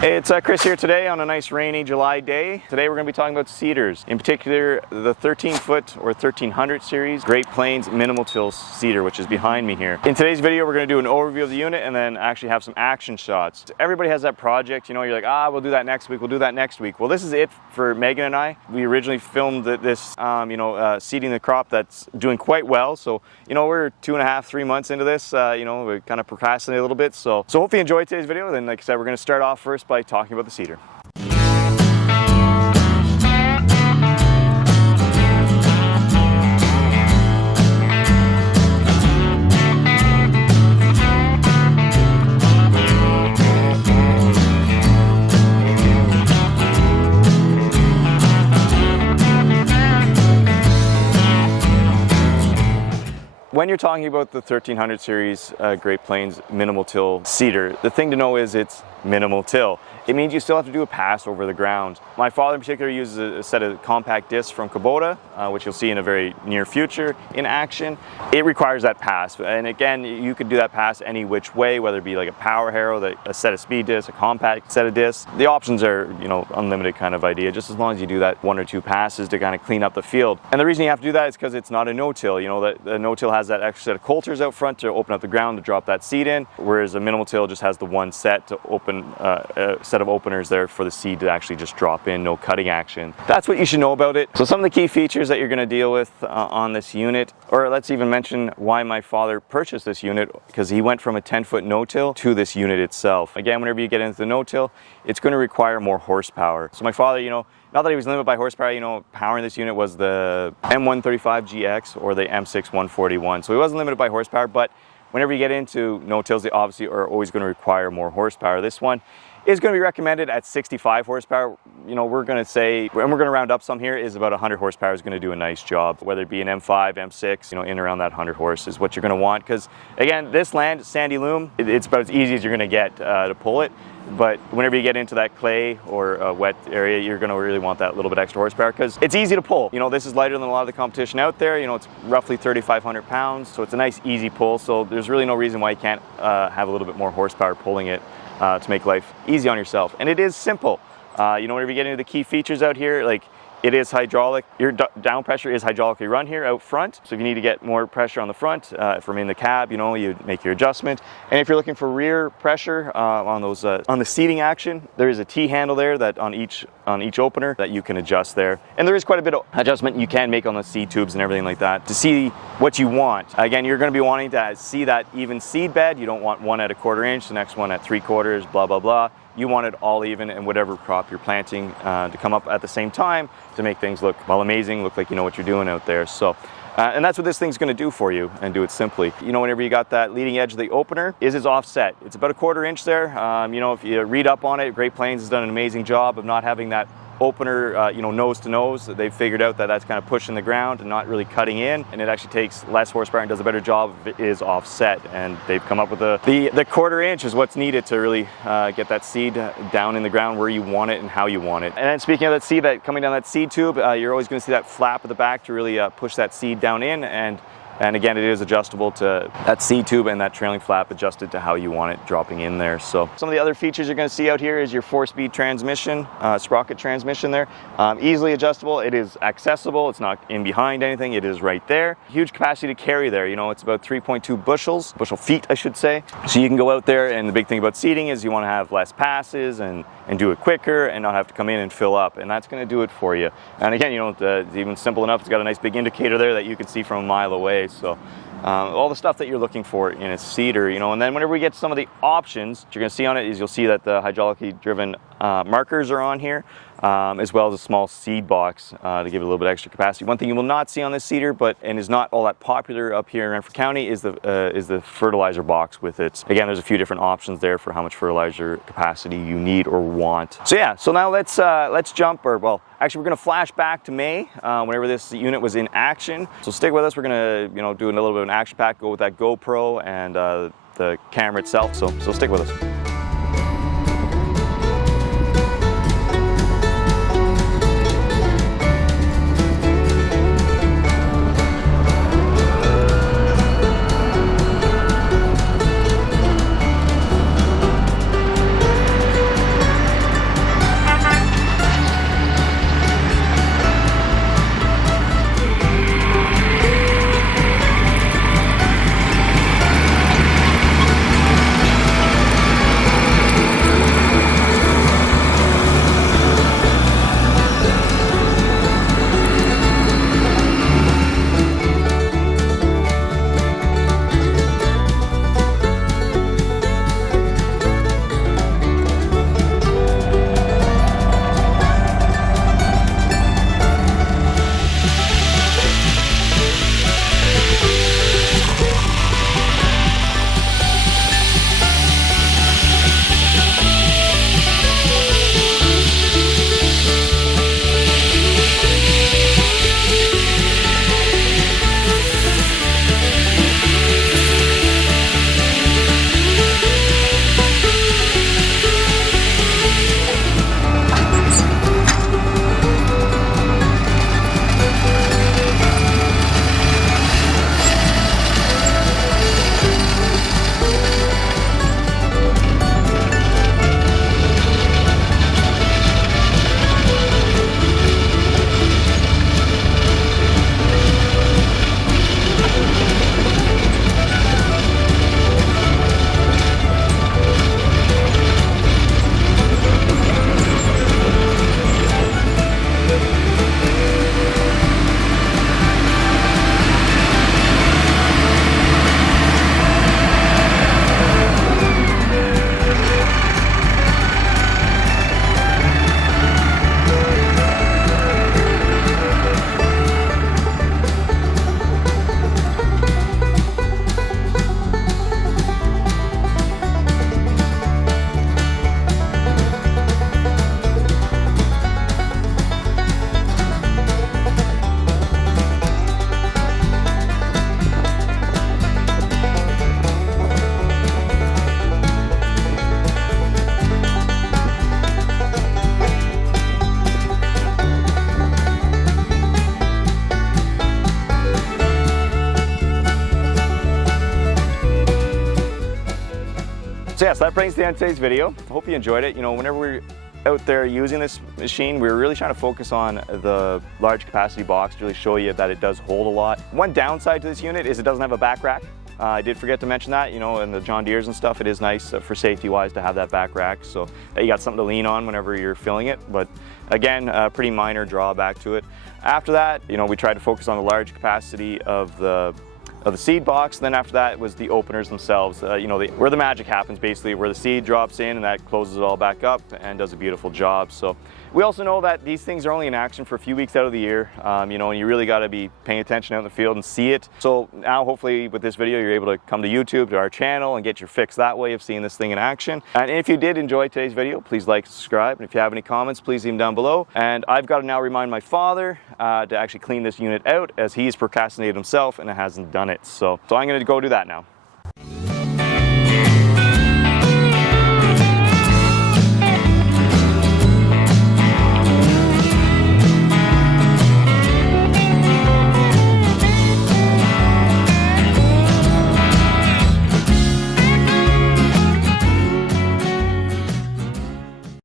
Hey, it's Chris here today on a nice rainy July day. Today we're going to be talking about cedars, in particular the 13-foot or 1300 series Great Plains minimal till cedar, which is behind me here. In today's video we're going to do an overview of the unit and then actually have some action shots. Everybody has that project, you know, you're like, we'll do that next week, we'll do that next week. Well, this is it for Megan and I. We originally filmed this, seeding the crop that's doing quite well. So, you know, we're 2.5, 3 months into this, we kind of procrastinate a little bit. So hopefully you enjoyed today's video. Then, like I said, we're going to start off first by talking about the cedar. When you're talking about the 1300 series Great Plains minimal till cedar, the thing to know is it's minimal till. It means you still have to do a pass over the ground. My father in particular uses a set of compact discs from Kubota, which you'll see in a very near future in action. It requires that pass, and again, you could do that pass any which way, whether it be like a power harrow, a set of speed discs, a compact set of discs. The options are, unlimited kind of idea, just as long as you do that 1 or 2 passes to kind of clean up the field. And the reason you have to do that is because it's not a no-till. The no-till has that extra set of coulters out front to open up the ground to drop that seed in, whereas a minimal till just has the one set to open a set of openers there for the seed to actually just drop in, no cutting action. That's what you should know about it. So some of the key features that you're going to deal with on this unit, or let's even mention why my father purchased this unit, because he went from a 10-foot no-till to this unit itself. Again, whenever you get into the no-till, it's going to require more horsepower. So my father, not that he was limited by horsepower, powering this unit was the M135GX or the M6-141. So he wasn't limited by horsepower, but whenever you get into no-tills, they obviously are always going to require more horsepower. This one is going to be recommended at 65 horsepower. We're going to say, and we're going to round up some here, is about 100 horsepower is going to do a nice job. Whether it be an M5, M6, in and around that 100 horse is what you're going to want. Because again, this land, sandy loam, it's about as easy as you're going to get to pull it. But whenever you get into that clay or wet area, you're going to really want that little bit extra horsepower because it's easy to pull. This is lighter than a lot of the competition out there. It's roughly 3,500 pounds, so it's a nice easy pull. So there's really no reason why you can't have a little bit more horsepower pulling it to make life easy on yourself. And it is simple. Whenever you get into the key features out here, like it is hydraulic. Your down pressure is hydraulically run here out front. So if you need to get more pressure on the front, from in the cab, you make your adjustment. And if you're looking for rear pressure on those on the seating action, there is a T handle there that on each opener that you can adjust there. And there is quite a bit of adjustment you can make on the seed tubes and everything like that to see what you want. Again, you're going to be wanting to see that even seed bed. You don't want one at 1/4 inch, the next one at 3/4, blah blah blah. You want it all even and whatever crop you're planting to come up at the same time to make things look, amazing, look like you know what you're doing out there. So, and that's what this thing's going to do for you, and do it simply. Whenever you got that leading edge of the opener, is offset. It's about 1/4 inch there. If you read up on it, Great Plains has done an amazing job of not having that opener, nose to nose. They've figured out that that's kind of pushing the ground and not really cutting in, and it actually takes less horsepower and does a better job if it is offset. And they've come up with the 1/4 inch is what's needed to really get that seed down in the ground where you want it and how you want it. And then speaking of that seed that coming down that seed tube, you're always going to see that flap at the back to really push that seed down in. And again, it is adjustable to that seed tube and that trailing flap adjusted to how you want it dropping in there. So some of the other features you're going to see out here is your 4-speed transmission, sprocket transmission there. Easily adjustable. It is accessible. It's not in behind anything. It is right there. Huge capacity to carry there. It's about 3.2 bushel feet, I should say. So you can go out there, and the big thing about seeding is you want to have less passes and do it quicker and not have to come in and fill up. And that's going to do it for you. And again, it's even simple enough. It's got a nice big indicator there that you can see from a mile away. So all the stuff that you're looking for in a cedar, and then whenever we get to some of the options, what you're going to see on it is you'll see that the hydraulically driven markers are on here, as well as a small seed box to give it a little bit extra capacity. One thing you will not see on this cedar, and is not all that popular up here in Renfrew County, is the fertilizer box with it. Again, there's a few different options there for how much fertilizer capacity you need or want. So yeah, so now let's jump, actually we're going to flash back to May, whenever this unit was in action. So stick with us. We're going to do a little bit of an action pack, go with that GoPro and the camera itself. So stick with us. yeah, so that brings the end of today's video. I hope you enjoyed it. You know, whenever we're out there using this machine, we're really trying to focus on the large capacity box to really show you that it does hold a lot. One downside to this unit is it doesn't have a back rack. I did forget to mention that, you know, in the John Deeres and stuff, it is nice for safety wise to have that back rack, so you got something to lean on whenever you're filling it. But again, a pretty minor drawback to it. After that, you know, we tried to focus on the large capacity of the seed box. Then after that was the openers themselves, you know, where the magic happens, basically, where the seed drops in and that closes it all back up and does a beautiful job. So we also know that these things are only in action for a few weeks out of the year, you know, and you really got to be paying attention out in the field and see it. So now hopefully with this video you're able to come to YouTube, to our channel, and get your fix that way of seeing this thing in action. And if you did enjoy today's video, please like, subscribe, and if you have any comments, please leave them down below. And I've got to now remind my father to actually clean this unit out, as he's procrastinated himself and hasn't done it. So I'm going to go do that now.